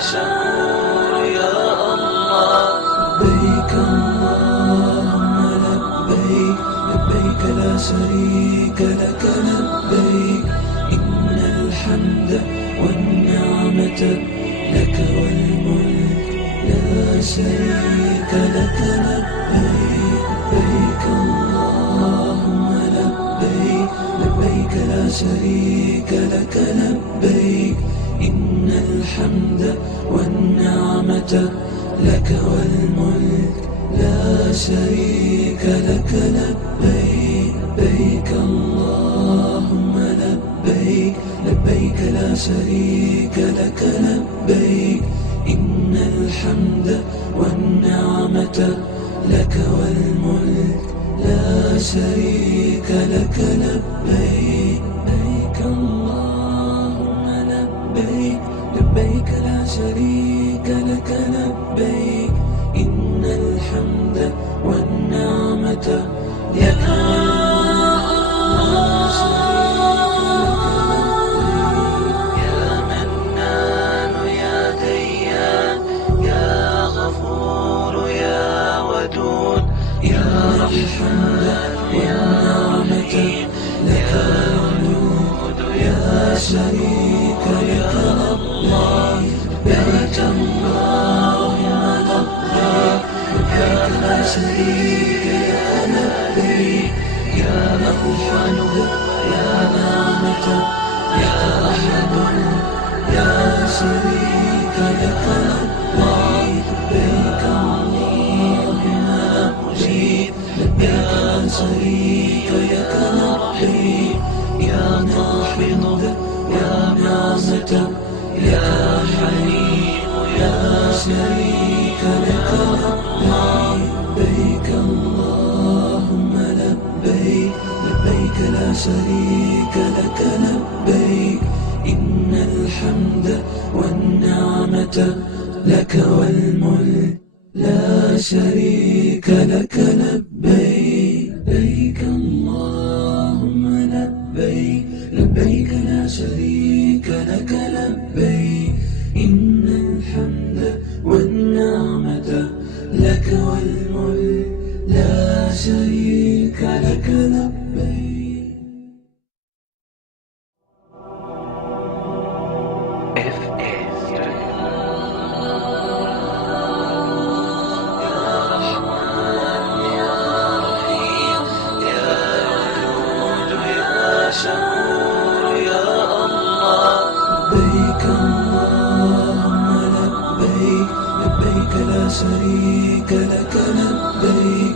شكور يا الله. لبيك اللهم لبيك، لبيك لا شريك لك لبيك، إن الحمد والنعمة لك والملك لا شريك لك لبيك. لبيك اللهم لبيك، لبيك لا شريك لك لبيك، إن الحمد والنعمة لك والملك لا شريك لك لبيك. لبيك اللهم لبيك، لبيك لا شريك لك لبيك، إن الحمد والنعمة لك والملك لا شريك لك لبيك. لبيك اللهم لبيك، لبيك لا شريك لك لبيك، إن الحمد والنعمة لك الحمد والنعمة لك والملك لا شريك لك لبيك. لبيك اللهم لبيك، لبيك لا شريك لك لبيك، يا الحمد يا نعمة يا أحد لا شريك لك لبيك. لبيك اللهم مجيب، لبيك لا شريك لك لبيك، يا قابض يا نعمة يا حليم يا شريك لك لبيك. لبيك اللهم لبيك، لبيك لا شريك لك لبيك، إن الحمد والنعمة لك والملك لا شريك لك لبيك. لبيك اللهم لبيك، لبيك لا شريك لك لبيك، إن الحمد والنعمة لك والملك لا شريك لك لبيك. شكور يا الله. لبيك اللهم لبيك، لبيك لا شريك لك لبيك،